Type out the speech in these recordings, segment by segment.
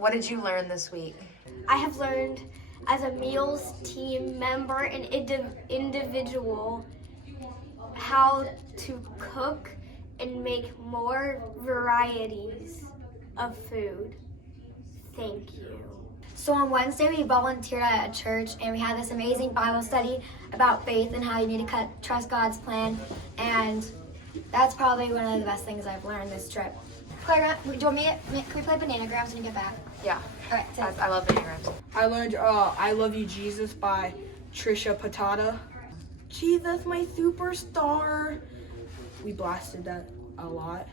What did you learn this week? I have learned as a meals team member and individual how to cook and make more varieties of food. Thank you. So on Wednesday, we volunteered at a church and we had this amazing Bible study about faith and how you need to trust God's plan. And that's probably one of the best things I've learned this trip. Claire, do you want me? Can we play Bananagrams when you get back? Yeah. All right. I love Bananagrams. I learned I Love You Jesus by Trisha Patata. Jesus, my superstar. We blasted that a lot.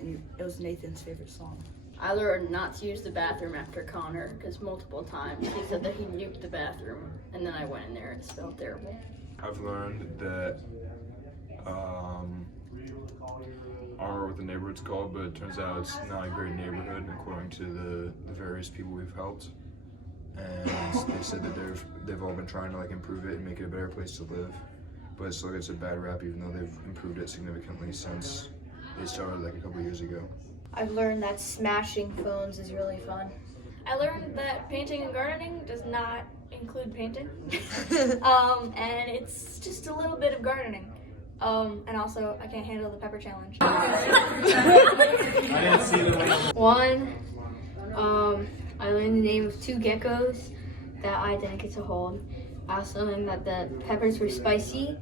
And it was Nathan's favorite song. I learned not to use the bathroom after Connor because multiple times he said that he nuked the bathroom, and then I went in there and it smelled terrible. I've learned that I don't remember what the neighborhood's called, but it turns out it's not a great neighborhood according to the various people we've helped. And they said that they've all been trying to like improve it and make it a better place to live, but it still gets a bad rap even though they've improved it significantly since they started like a couple years ago. I've learned that smashing phones is really fun. I learned that painting and gardening does not include painting. And it's just a little bit of gardening. And also, I can't handle the pepper challenge. One, I learned the name of 2 geckos that I didn't get to hold. I also learned that the peppers were spicy.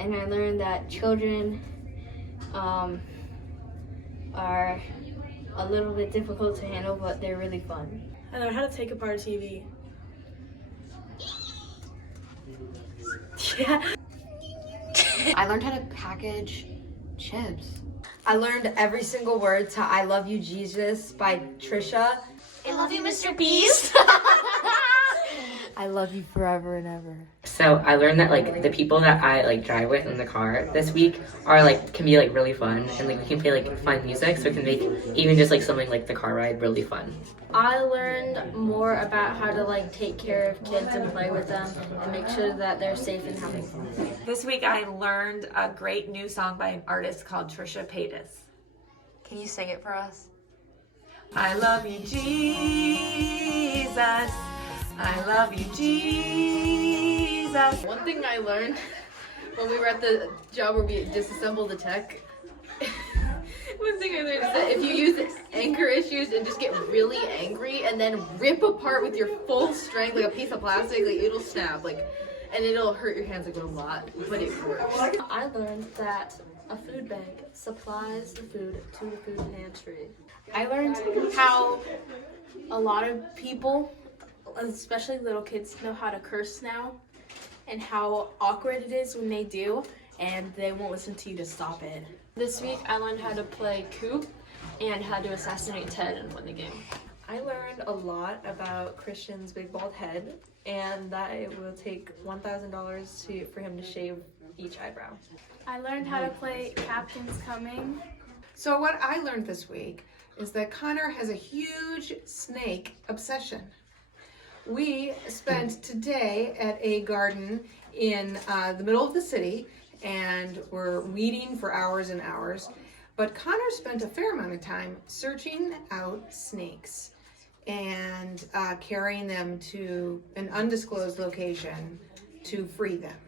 And I learned that children are a little bit difficult to handle, but they're really fun. I learned how to take apart a TV. Yeah. I learned how to package chips. I learned every single word to I Love You Jesus by Trisha. I love you, Mr. Beast. I love you forever and ever. So I learned that like the people that I like drive with in the car this week are like can be like really fun, and like we can play like fun music, so it can make even just like something like the car ride really fun. I learned more about how to like take care of kids and play with them and make sure that they're safe and having fun. This week I learned a great new song by an artist called Trisha Paytas. Can you sing it for us? I love you, Jesus. I love you, Jesus. One thing I learned when we were at the job where we disassembled the tech, one thing I learned is that if you use anger issues and just get really angry and then rip apart with your full strength like a piece of plastic, like it'll snap, like, and it'll hurt your hands like a lot, but it works. I learned that a food bank supplies the food to the food pantry. I learned how a lot of people, especially little kids, know how to curse now and how awkward it is when they do and they won't listen to you to stop it. This week I learned how to play Coop and how to assassinate Ted and win the game. I learned a lot about Christian's big bald head and that it will take $1,000 for him to shave each eyebrow. I learned how to play Captain's Coming. So what I learned this week is that Connor has a huge snake obsession. We spent today at a garden in the middle of the city and we're weeding for hours and hours. But Connor spent a fair amount of time searching out snakes and carrying them to an undisclosed location to free them.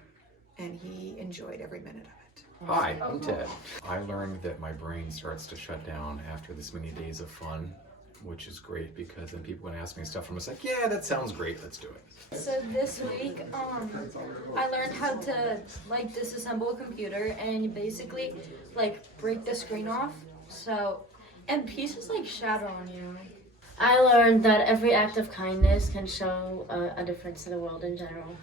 And he enjoyed every minute of it. Hi, I'm Ted. I learned that my brain starts to shut down after this many days of fun, which is great because then people can ask me stuff and I'm just like, yeah, that sounds great, let's do it. So this week, I learned how to like disassemble a computer and basically like break the screen off. So, and pieces like shatter on you. I learned that every act of kindness can show a difference in the world in general.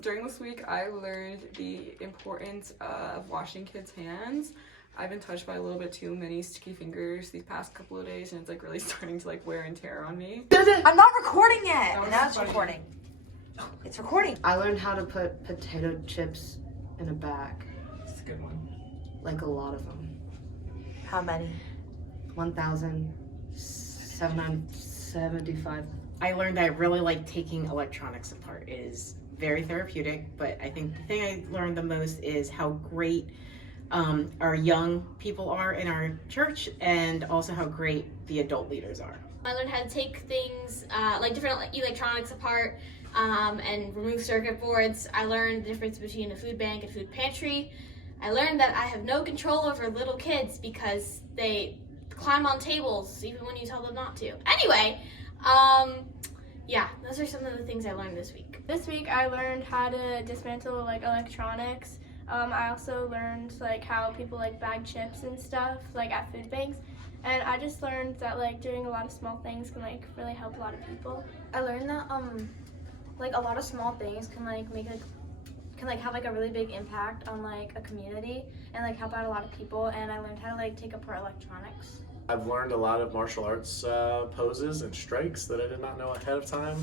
During this week, I learned the importance of washing kids' hands. I've been touched by a little bit too many sticky fingers these past couple of days, and it's like really starting to like wear and tear on me. I'm not recording yet. Now it's recording. It's recording. I learned how to put potato chips in a bag. That's a good one. Like a lot of them. How many? 1,775. I learned that I really like taking electronics apart. It is very therapeutic, but I think the thing I learned the most is how great our young people are in our church, and also how great the adult leaders are. I learned how to take things like different electronics apart and remove circuit boards. I learned the difference between a food bank and food pantry. I learned that I have no control over little kids because they climb on tables even when you tell them not to. Anyway, yeah, those are some of the things I learned this week. This week I learned how to dismantle like electronics. I also learned like how people like bag chips and stuff like at food banks. And I just learned that like doing a lot of small things can like really help a lot of people. I learned that like a lot of small things can like make have like a really big impact on like a community and like help out a lot of people. And I learned how to like take apart electronics. I've learned a lot of martial arts poses and strikes that I did not know ahead of time.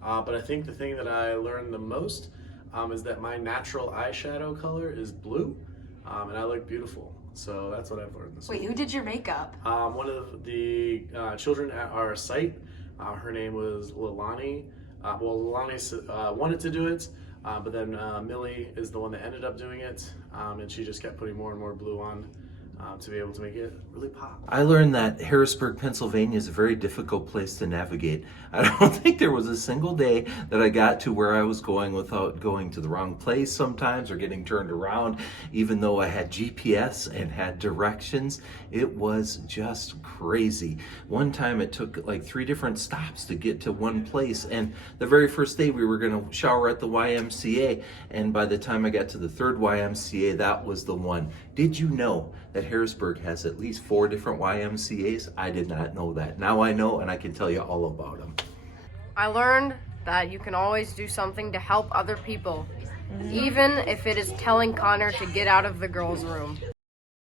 But I think the thing that I learned the most is that my natural eyeshadow color is blue, and I look beautiful. So that's what I've learned this week. Wait, who did your makeup? One of the children at our site, her name was Lilani. Lilani wanted to do it, but then Millie is the one that ended up doing it, and she just kept putting more and more blue on to be able to make it really pop. I learned that Harrisburg, Pennsylvania is a very difficult place to navigate. I don't think there was a single day that I got to where I was going without going to the wrong place sometimes or getting turned around, even though I had GPS and had directions. It was just crazy. One time it took like 3 different stops to get to one place, and the very first day we were going to shower at the YMCA, and by the time I got to the 3rd YMCA, that was the one. Did you know that Harrisburg has at least 4 different YMCAs? I did not know that. Now I know, and I can tell you all about them. I learned that you can always do something to help other people, even if it is telling Connor to get out of the girls' room.